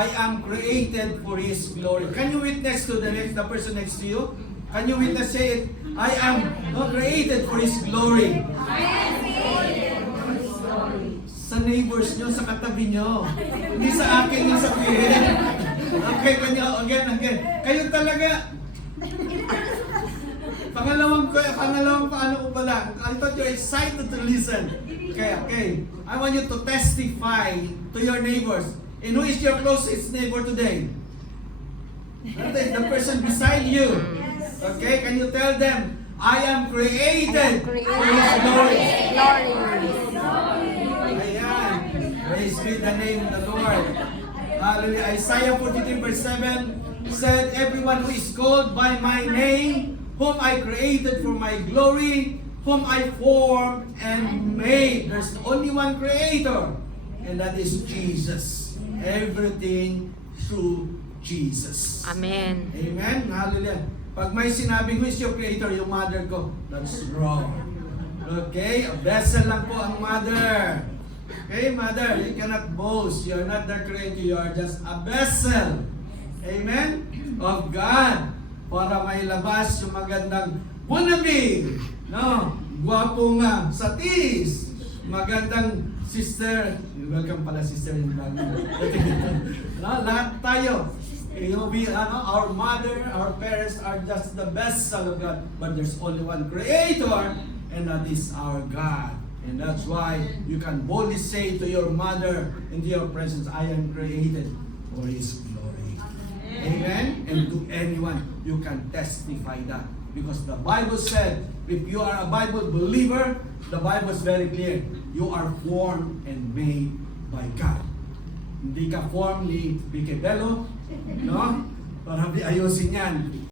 I am created for His glory. Can you witness to the person next to you? Can you witness, say it? I am created for His glory. Sa neighbors nyo, sa katabi nyo. Hindi sa akin yung sabihin. Okay, again. Kayo talaga. Pangalawang paano ko pala. I thought you're excited to listen. Okay. I want you to testify to your neighbors. And who is your closest neighbor today? The person beside you. Okay, can you tell them, I am created for His glory. Ayan. Praise be the name of the Lord. Hallelujah. Isaiah 43 verse 7 said, everyone who is called by my name, whom I created for my glory, whom I formed and made. There's only one creator, and that is Jesus. Everything through Jesus. Amen. Amen. Hallelujah. Pag may sinabing, who is your creator? Yung mother ko. That's wrong. Okay? A vessel lang po ang mother. Okay, mother, you cannot boast. You're not the creator. You are just a vessel. Amen? Of God. Para mailabas yung magandang wannabe. No? Gwapo nga. Satis. Magandang sister. Welcome pala sister yung no, lahat tayo. Our mother, our parents are just the vessel of God. But there's only one creator, and that is our God. And that's why you can boldly say to your mother in your presence, I am created for His glory. Amen? And to anyone, you can testify that. Because the Bible said, if you are a Bible believer, the Bible is very clear. You are formed and made by God. Hindi ka form ni Vicky Bello, no? Para ayusin yan.